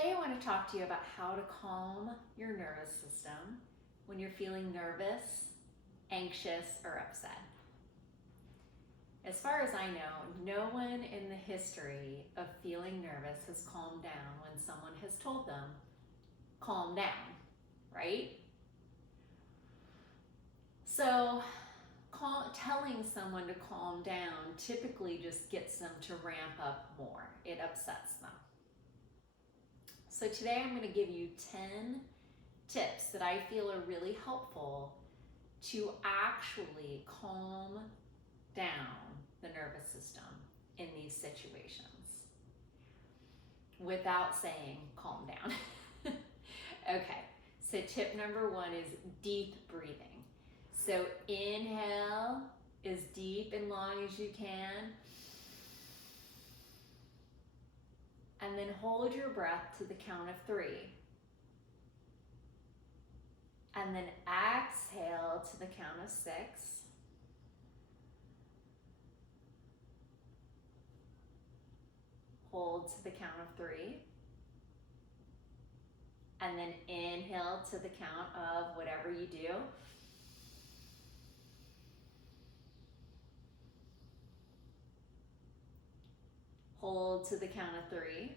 Today I want to talk to you about how to calm your nervous system when you're feeling nervous, anxious, or upset. As far as I know, no one in the history of feeling nervous has calmed down when someone has told them, calm down, right? So telling someone to calm down typically just gets them to ramp up more. It upsets them. So today I'm going to give you 10 tips that I feel are really helpful to actually calm down the nervous system in these situations without saying calm down. Okay, so tip number 1 is deep breathing. So inhale as deep and long as you can. And then hold your breath to the count of 3. And then exhale to the count of 6. Hold to the count of 3. And then inhale to the count of whatever you do. Hold to the count of 3.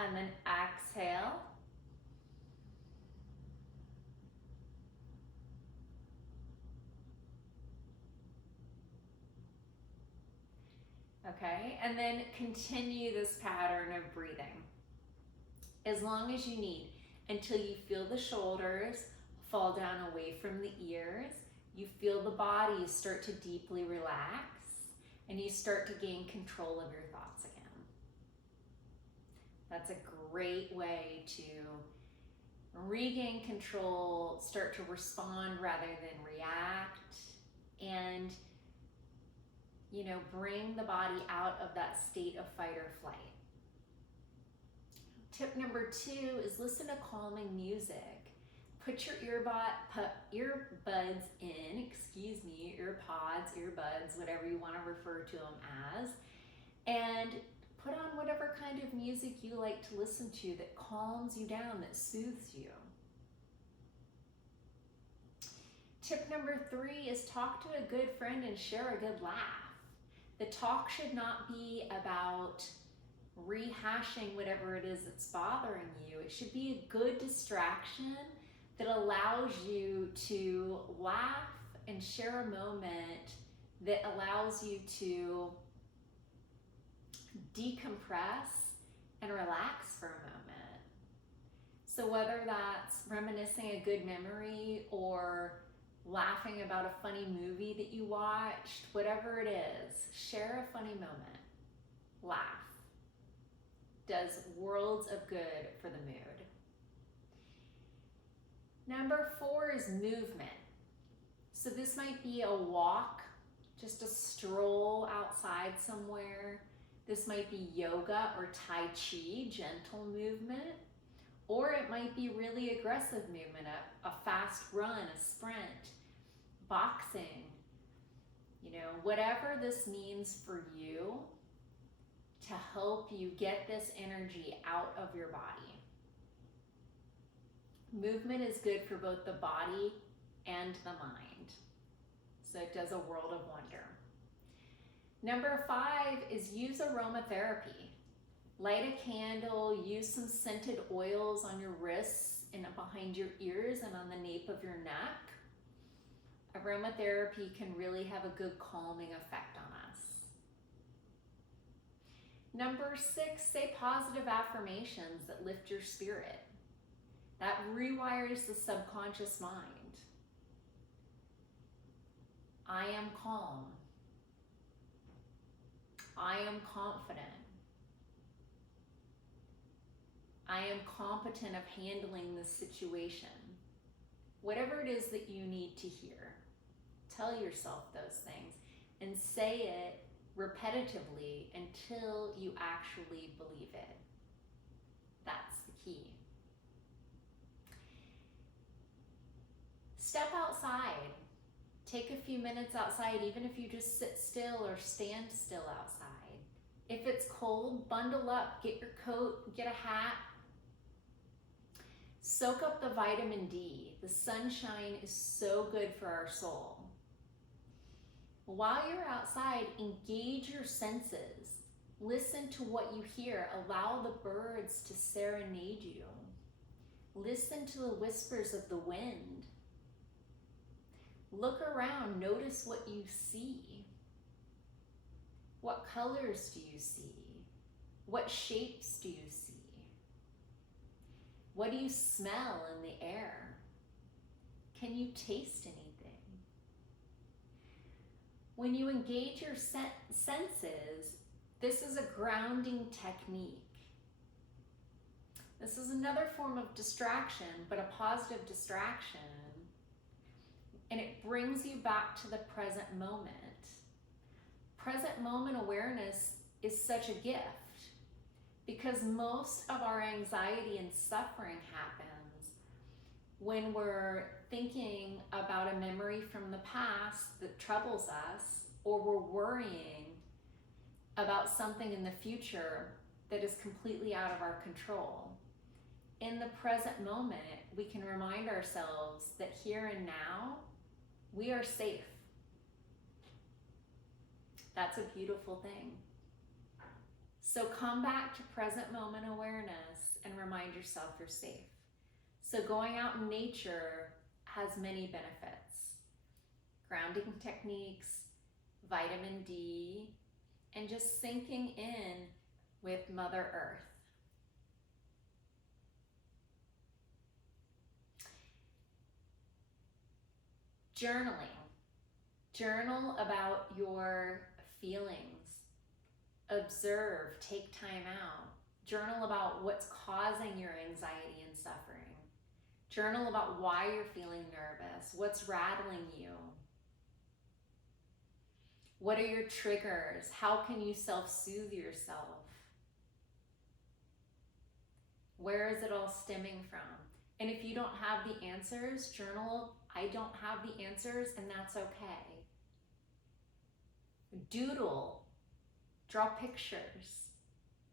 And then exhale. Okay, and then continue this pattern of breathing as long as you need until you feel the shoulders fall down away from the ears. You feel the body start to deeply relax and you start to gain control of your thoughts again. That's a great way to regain control, start to respond rather than react, and bring the body out of that state of fight or flight. Tip number 2 is listen to calming music. Put your earbuds in, earpods, whatever you want to refer to them as, and put on whatever kind of music you like to listen to that calms you down, that soothes you. Tip number 3 is talk to a good friend and share a good laugh. The talk should not be about rehashing whatever it is that's bothering you. It should be a good distraction that allows you to laugh and share a moment that allows you to decompress and relax for a moment. So whether that's reminiscing a good memory or laughing about a funny movie that you watched, whatever it is, share a funny moment. Laugh. Does worlds of good for the mood. Number 4 is movement. So this might be a walk, just a stroll outside somewhere. This might be yoga or Tai Chi, gentle movement. Or it might be really aggressive movement, a fast run, a sprint, boxing, whatever this means for you to help you get this energy out of your body. Movement is good for both the body and the mind. So it does a world of wonder. Number 5 is use aromatherapy. Light a candle, use some scented oils on your wrists and behind your ears and on the nape of your neck. Aromatherapy can really have a good calming effect on us. Number 6, say positive affirmations that lift your spirit. That rewires the subconscious mind. I am calm. I am confident. I am competent of handling this situation. Whatever it is that you need to hear, tell yourself those things and say it repetitively until you actually believe it. That's the key. Step outside. Take a few minutes outside, even if you just sit still or stand still outside. If it's cold, bundle up, get your coat, get a hat. Soak up the vitamin D. The sunshine is so good for our soul. While you're outside, engage your senses. Listen to what you hear. Allow the birds to serenade you. Listen to the whispers of the wind. Look around, notice what you see. What colors do you see? What shapes do you see? What do you smell in the air? Can you taste anything? When you engage your senses, this is a grounding technique. This is another form of distraction, but a positive distraction. And it brings you back to the present moment. Present moment awareness is such a gift because most of our anxiety and suffering happens when we're thinking about a memory from the past that troubles us, or we're worrying about something in the future that is completely out of our control. In the present moment, we can remind ourselves that here and now, we are safe. That's a beautiful thing. So come back to present moment awareness and remind yourself you're safe. So going out in nature has many benefits. Grounding techniques, vitamin D, and just sinking in with Mother Earth. Journaling. Journal about your feelings. Observe, take time out. Journal about what's causing your anxiety and suffering. Journal about why you're feeling nervous, what's rattling you. What are your triggers? How can you self-soothe yourself? Where is it all stemming from? And if you don't have the answers, journal, I don't have the answers, and that's okay. Doodle, draw pictures.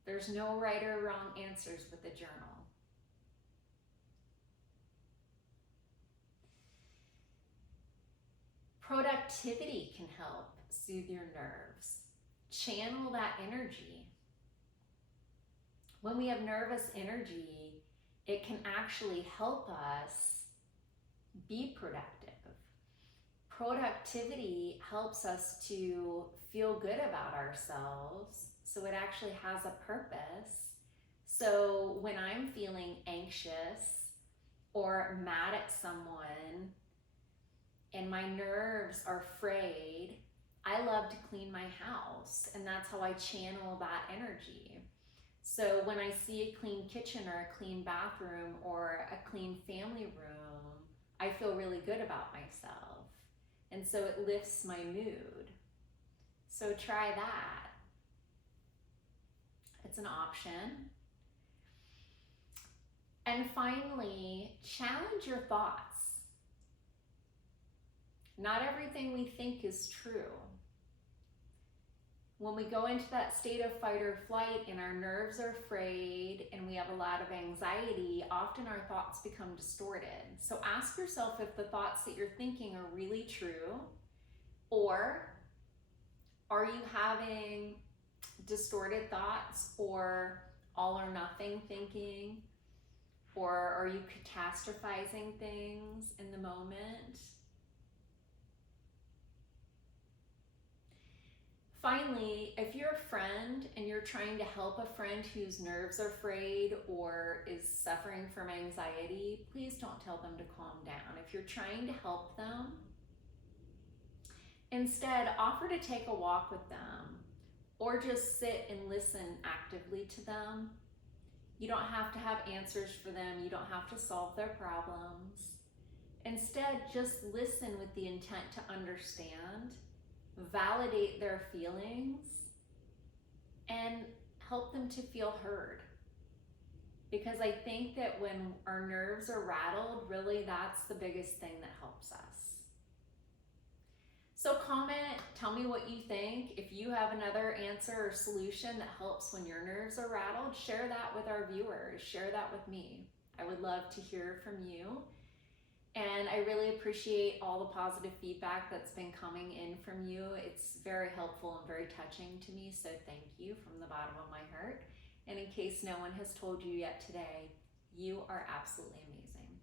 There's no right or wrong answers with a journal. Productivity can help soothe your nerves. Channel that energy. When we have nervous energy, it can actually help us be productive. Productivity helps us to feel good about ourselves, so it actually has a purpose. So when I'm feeling anxious or mad at someone and my nerves are frayed, I love to clean my house, and that's how I channel that energy. So when I see a clean kitchen or a clean bathroom or a clean family room, I feel really good about myself. And so it lifts my mood. So try that. It's an option. And finally, challenge your thoughts. Not everything we think is true. When we go into that state of fight or flight and our nerves are frayed and we have a lot of anxiety, often our thoughts become distorted. So ask yourself if the thoughts that you're thinking are really true, or are you having distorted thoughts or all or nothing thinking, or are you catastrophizing things in the moment? Finally, if you're a friend and you're trying to help a friend whose nerves are frayed or is suffering from anxiety, please don't tell them to calm down. If you're trying to help them, instead offer to take a walk with them or just sit and listen actively to them. You don't have to have answers for them. You don't have to solve their problems. Instead, just listen with the intent to understand, validate their feelings, and help them to feel heard. Because I think that when our nerves are rattled, really that's the biggest thing that helps us. So comment, tell me what you think. If you have another answer or solution that helps when your nerves are rattled, share that with our viewers. Share that with me. I would love to hear from you. And I really appreciate all the positive feedback that's been coming in from you. It's very helpful and very touching to me, so thank you from the bottom of my heart. And in case no one has told you yet today, you are absolutely amazing.